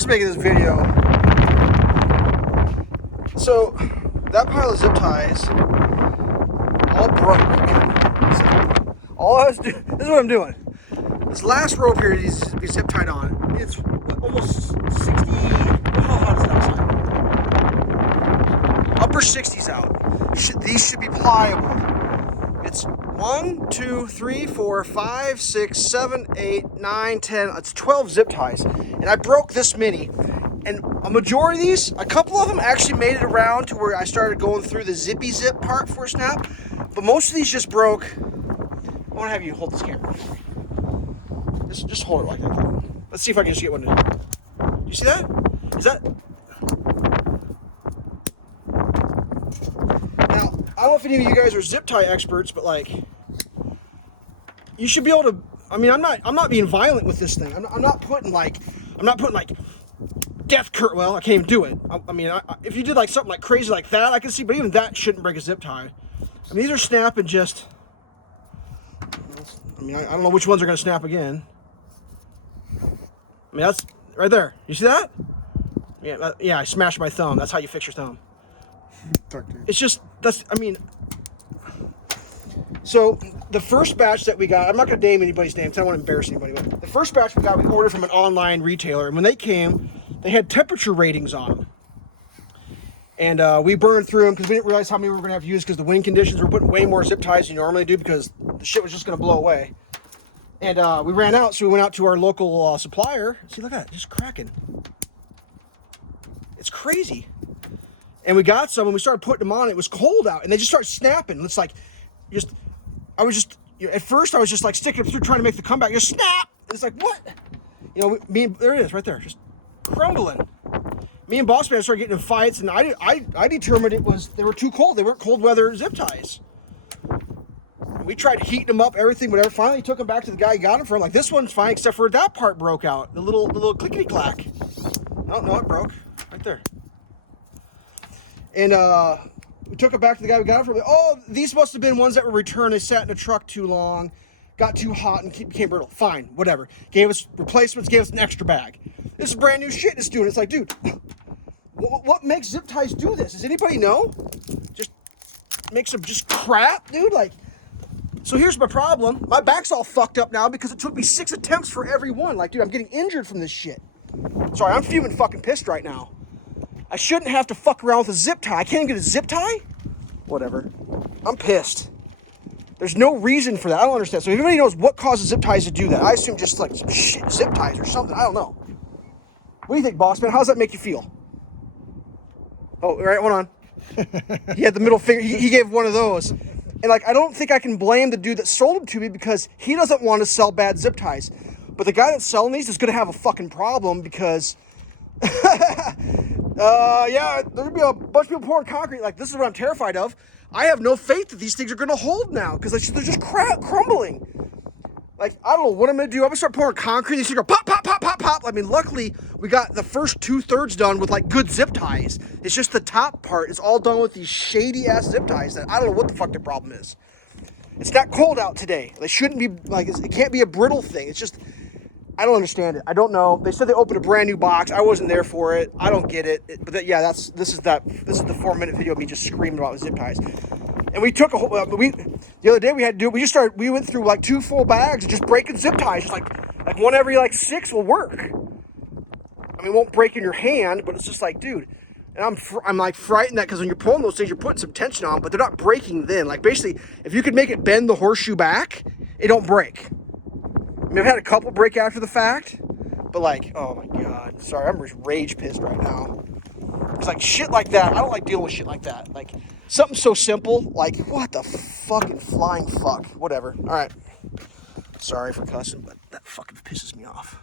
just making this video. So that pile of zip ties all broke. So all I was doing, this is what I'm doing. This last rope here is zip tied on. It's almost 60. How hot is it outside? Upper 60s out. These should be pliable. It's 1, 2, 3, 4, 5, 6, 7, 8, 9, 10. It's 12 zip ties. And I broke this many. And a majority of these, a couple of them actually made it around to where I started going through the zippy zip part for a snap. But most of these just broke. I want to have you hold this camera. Just hold it like that. Let's see if I can just get one. You see that? Is that? Now, I don't know if any of you guys are zip tie experts, but like, you should be able to. I mean, I'm not being violent with this thing. I'm not putting like death curt. Well, I can't even do it. I mean, if you did like something like crazy like that, I can see. But even that shouldn't break a zip tie. I mean, these are snapping just. I mean, I don't know which ones are going to snap again. I mean, that's right there. You see that? Yeah, I smashed my thumb. That's how you fix your thumb. It's just, I mean, so the first batch that we got, I'm not going to name anybody's name because I don't want to embarrass anybody, but the first batch we got, we ordered from an online retailer, and when they came, they had temperature ratings on them. And we burned through them because we didn't realize how many we were going to have to use because the wind conditions were putting way more zip ties than you normally do because the shit was just going to blow away. And we ran out, so we went out to our local supplier. See, look at that, just cracking. It's crazy. And we got some, and we started putting them on. It was cold out, and they just started snapping. It's like, at first I was just like sticking it through, trying to make the comeback. Just snap. And it's like, what? You know, there it is, right there, just crumbling. Me and Boss Man started getting in fights, and I determined they were too cold. They weren't cold weather zip ties. We tried heating them up, everything, whatever. Finally, took them back to the guy who got them from. Like, this one's fine, except for that part broke out. The little clickety clack. No, it broke right there. And we took it back to the guy who got it from. Oh, these must have been ones that were returned. They sat in the truck too long, got too hot, and became brittle. Fine, whatever. Gave us replacements, gave us an extra bag. This is brand new shit it's doing. It's like, dude, what makes zip ties do this? Does anybody know? Just makes them just crap, dude. Like. So here's my problem. My back's all fucked up now because it took me 6 attempts for every one. Like, dude, I'm getting injured from this shit. Sorry, I'm fuming fucking pissed right now. I shouldn't have to fuck around with a zip tie. I can't even get a zip tie? Whatever. I'm pissed. There's no reason for that. I don't understand. So if anybody knows what causes zip ties to do that, I assume just like some shit zip ties or something. I don't know. What do you think, boss man? How does that make you feel? Oh, all right, hold on. He had the middle finger. He gave one of those. And like, I don't think I can blame the dude that sold them to me because he doesn't want to sell bad zip ties. But the guy that's selling these is going to have a fucking problem because, yeah, there's going to be a bunch of people pouring concrete. Like, this is what I'm terrified of. I have no faith that these things are going to hold now because they're just crumbling. Like, I don't know what I'm going to do. I'm going to start pouring concrete. These things go pop, pop, pop, pop, pop. I mean, luckily, we got the first 2/3 done with, like, good zip ties. It's just the top part. It's all done with these shady-ass zip ties that I don't know what the fuck the problem is. It's not cold out today. They shouldn't be, like, it can't be a brittle thing. It's just, I don't understand it. I don't know. They said they opened a brand new box. I wasn't there for it. I don't get it. This is the 4-minute video of me just screaming about zip ties. And we took the other day we had to do it. We went through like 2 full bags of just breaking zip ties. Just like one every like 6 will work. I mean, it won't break in your hand, but it's just like, dude. And I'm like frightened that because when you're pulling those things, you're putting some tension on, but they're not breaking then. Like basically, if you could make it bend the horseshoe back, it don't break. I mean, I've had a couple break after the fact, but like, oh my God. Sorry, I'm just rage pissed right now. It's like shit like that. I don't like dealing with shit like that. Like something so simple, like what the fucking flying fuck. Whatever. All right. Sorry for cussing, but that fucking pisses me off.